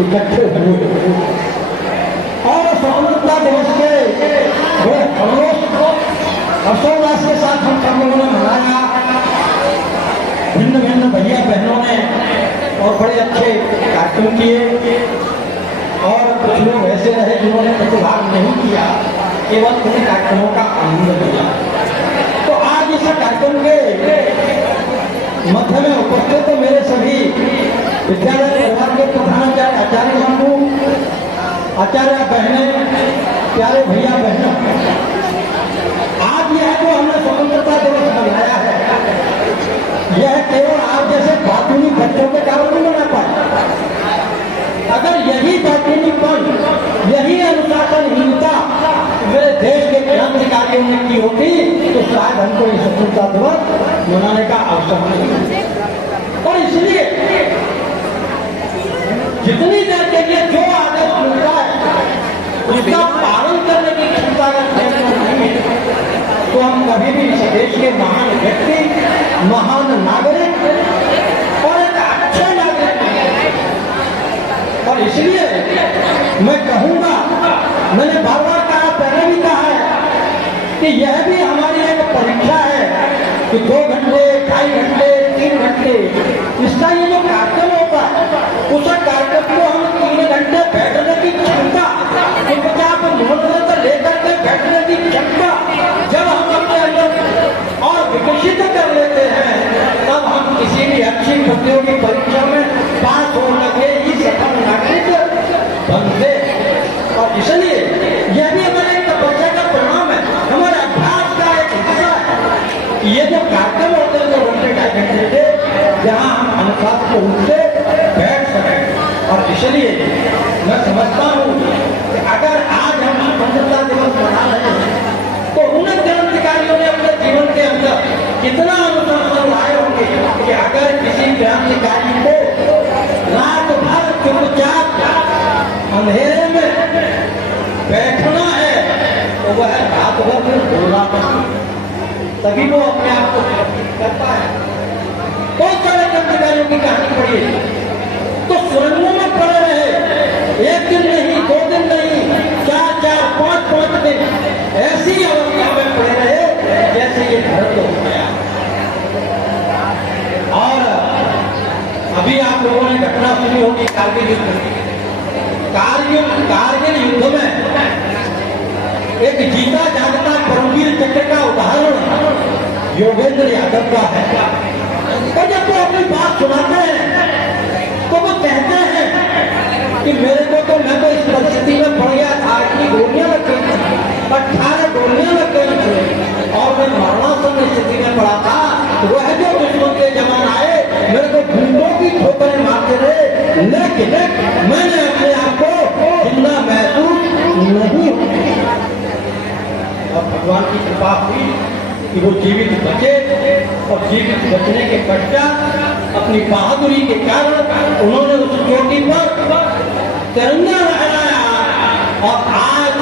इकट्ठे हुए और स्वतंत्रता दिवस के बड़े हर्षोल्लास के साथ हम सब लोगों ने मनाया। भिन्न भिन्न भैया बहनों ने और बड़े अच्छे कार्यक्रम किए और कुछ लोग ऐसे रहे जिन्होंने प्रतिभाग नहीं किया, केवल उन कार्यक्रमों का आनंद लिया। तो आज इस कार्यक्रम के मध्य में उपस्थित मेरे सभी विद्यालय परिवार के प्रधानाचार्य आचार्य बंधु, आचार्य बहनें, प्यारे भैया बहनों, आज यह जो हमने स्वतंत्रता दिवस मनाया है, यह केवल आप जैसे बातूनी बच्चों के कारण नहीं मना पाए। अगर यही बातूनीपन, यही अनुशासनहीनता मेरे देश के क्रांतिकारियों ने की होती तो शायद हमको ये स्वतंत्रता दिवस मनाने का अवसर नहीं मिलता। और इसलिए जितनी देर के लिए जो आदेश मिलता है उसका पालन करने की क्षमता अगर नहीं है तो हम कभी भी इस देश के महान व्यक्ति, महान नागरिक और एक अच्छे नागरिक नहीं। और इसलिए मैं कहूंगा, मैंने बार बार कहा, पहले भी कहा है कि यह भी हमारी एक परीक्षा है कि 2 घंटे, 2.5 घंटे, 3 घंटे इसका ये जो कार्यक्रम होता है, उस कार्यक्रम को हम 3 घंटे बैठने की क्षमता, चुपचाप मोहल्ले से लेकर के बैठने की क्षमता जब हम अपने अंदर और विकसित कर लेते हैं, तब हम किसी भी अच्छी प्रतियोगी परीक्षा में पास होने के ही सफल नागरिक बनते। और इसलिए यह भी हमारे एक तपस्या का परिणाम है, हमारे अभ्यास का एक हिस्सा है। ये जो कार्यक्रम होते हैं 2 घंटे, 2.5 घंटे के, जहाँ हम अनुशासित रूप से बैठ सकें। और इसलिए मैं समझता हूँ कि अगर आज हम स्वतंत्रता दिवस मना रहे हैं तो उन क्रांतिकारियों ने अपने जीवन के अंदर कितना अनुशासन लाए होंगे कि अगर किसी क्रांतिकारी को रात भर चुपचाप अंधेरे में बैठना है तो वह रात भर फिर बोलना पड़ता, तभी वो अपने आप को सुरक्षित करता है। बहुत सारे क्रांतिकारियों की कहानी पढ़िए तो सुरंगों में पड़े रहे, 1 दिन नहीं, 2 दिन नहीं, 4-4, 5-5 दिन ऐसी अवस्था में पड़े रहे जैसे ये भारत हो गया। और अभी आप लोगों ने घटना सुनी होगी कारगिल युद्ध की। कारगिल युद्ध में एक जीता जागता परमवीर चक्र का उदाहरण योगेंद्र यादव का है। और जब वो अपनी बात सुनाते हैं तो वो कहते हैं कि मेरे को तो मैं तो इस परिस्थिति में पड़ गया था कि गोलियां लग गई थी, 18 गोलियां लग गई थी और मैं मरणासन स्थिति में पड़ा था। वह जो दुश्मन के जवान आए मेरे को गुंडों की ठोकरें मारते रहे, लेकिन मैंने अपने आप को जिंदा महसूस नहीं। और भगवान की कृपा हुई कि वो जीवित बचे और जीवित बचने के पश्चात अपनी बहादुरी के कारण उन्होंने उस चोटी पर तिरंगा लहराया और आज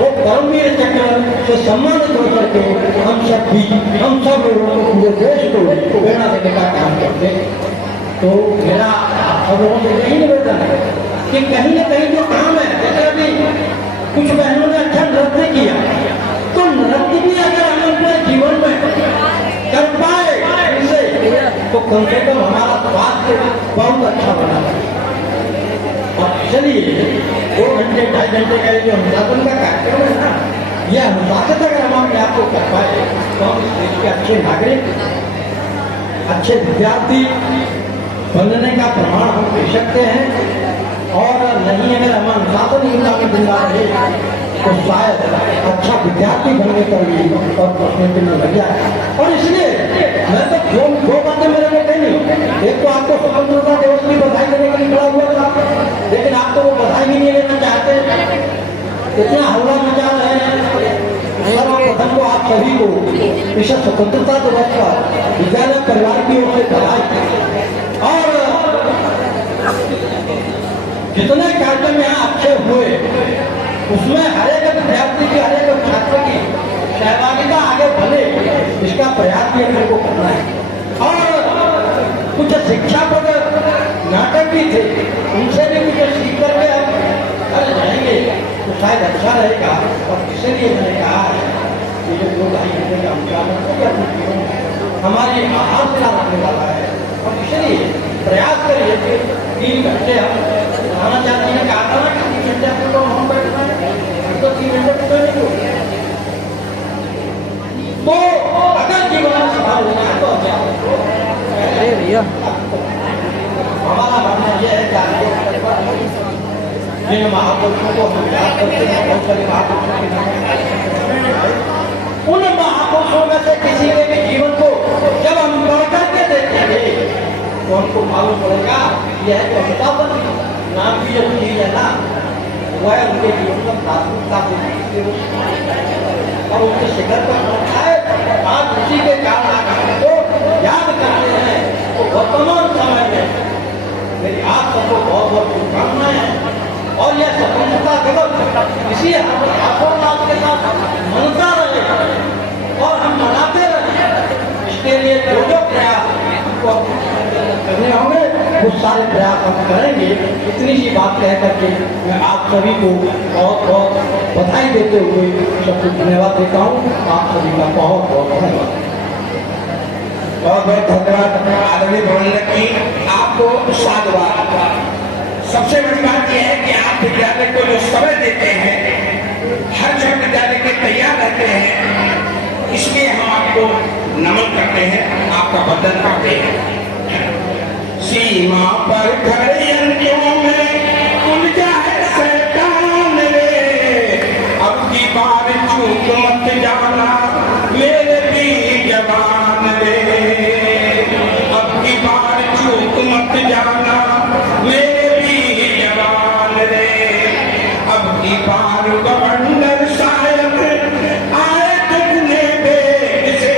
वो परमवीर चक्र से सम्मानित होकर के हम सब लोगों को, पूरे देश को प्रेरणा देने का काम करते हैं। तो मेरा सब लोगों से यही निवेदन है कि कहीं न कहीं जो काम है, जैसे अभी कुछ बहनों ने अच्छा नृत्य किया, तो नृत्य भी अगर हम अपने जीवन में कर पाए इसे तो कम से कम हमारा स्वास्थ्य बहुत अच्छा बना। और चलिए 2 घंटे, 2.5 घंटे का जो अनुशासन का कार्यक्रम है ना, यह अनुशासित अगर हम अपने आप को कर पाए तो हम इस देश के अच्छे नागरिक, अच्छे विद्यार्थी बनने का प्रमाण हम दे सकते हैं। और नहीं अगर हम अनुशासनहीनता में जिंदा रहे तो शायद अच्छा विद्यार्थी बनने का भी और पढ़ने के लिए लग जाए। और इसलिए मैं तो दो बातें मेरे को कही। एक तो आपको स्वतंत्रता दिवस की बधाई देने के लिए खड़ा हुआ था, लेकिन आप तो वो बधाई भी नहीं लेना चाहते, इतना हल्ला मचा रहे हैं। सर्वप्रथम को आप सभी को इस स्वतंत्रता दिवस पर विद्यालय परिवार की ओर से बधाई। और जितने कार्यक्रम यहाँ अच्छे हुए उसमें हर एक विद्यार्थी की, हर एक छात्र की सहभागिता आगे बढ़े, इसका प्रयास भी अपने को करना है। और कुछ शिक्षाप्रद नाटक भी थे, उनसे भी कुछ अच्छा रहेगा। और इसलिए मैंने कहा है कि ये 2-2.5 घंटे का अनुचालन कोई अपने जीवन में हमारी आहार से रखने वाला है। और इसलिए प्रयास करिए कि 3 घंटे हम खाना चाहते हैं, कहा था ना कि 3 घंटे आपको तो हम बैठना है, तो 3 घंटे पूरे नहीं हो। तो अगर जीवन में सफल होना है तो क्या भैया हमारा मानना यह है कि जिन महापुरुषों को हम याद करते हैं, बहुत सारे महापुरुषों के नाम, उन महापुरुषों में से किसी के भी जीवन को जब हम बढ़ करके देखेंगे तो हमको मालूम पड़ेगा यह है कि अमिताभ बच्चन नाम की जो चीज है ना, वह उनके जीवन में प्राथमिकता से और उनके शिखर पर पहुंचा है। आज उसी के कारण तो याद करते हैं। तो वर्तमान समय में मेरी आप सबको बहुत बहुत शुभकामनाएं हैं। और यह स्वतंत्रता दिवस इसी हर्षोल्लास के साथ मनता रहे और हम मनाते रहे। इसके लिए जो जो प्रयास करने होंगे वो सारे प्रयास हम करेंगे। इतनी सी बात कह करके मैं आप सभी को बहुत बहुत बधाई देते हुए सबको धन्यवाद देता हूँ। आप सभी का बहुत बहुत धन्यवाद। बहुत बहुत धन्यवाद आदरणीय प्रबंधक जी, आपको साधुवाद। सबसे बड़ी बात यह है कि आप विद्यालय को जो समय देते हैं, हर जगह विद्यालय के तैयार रहते हैं, इसलिए हम आपको नमन करते हैं, आपका वंदन करते हैं। सीमा पर खड़े अंतियों में उलझा है शैतान रे, अब की बार चूक मत जाना मेरे भी जवान रे, अब की बार चूक मत जाना मेरे भी जवान रे, अब की बार गवर्नर साहब आए तुमने बेग से,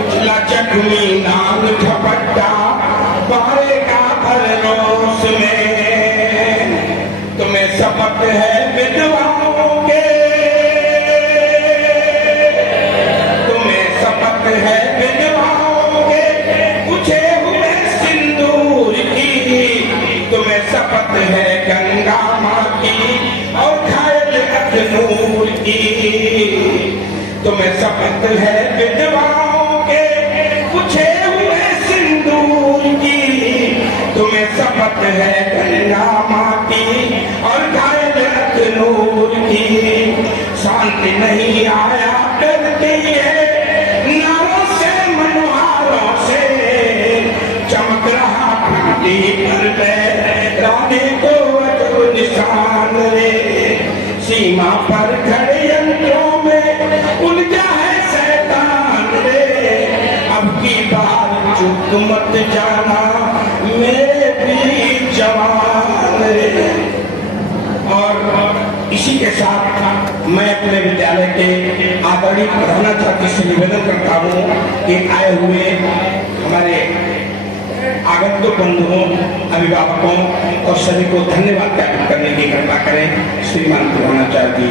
उछला जख्मी नाम झपट्टा बारेगा हर रोज में, तुम्हें शपथ है विधवाओं के, तुम्हें शपथ है विधवाओं के पूछे हुए सिंदूर की, तुम्हें शपथ है गंगा माँ की और घायल अखनूर की, तुम्हें शपथ है विधवाओं के पूछे हुए सिंदूर की, तुम्हें शपथ है गंगा माँ की और घायल अखनूर की। शांति नहीं आया डरती है नारों से मनोहारों से, चमक रहा घाटी पर रानी को अजब निशान रे, सीमा पर खड़े यंत्रों में उलझा है शैतान रे, अब की बार चूक मत जाना मेरे भी जवान रे। और इसी के साथ मैं अपने विद्यालय के आदरणीय प्रधानाचार्य से निवेदन करता हूँ कि आए हुए हमारे आगंतुक बंधुओं, अभिभावकों और सभी को धन्यवाद ज्ञापित करने की कृपा करें। श्रीमान प्रधानाचार्य जी।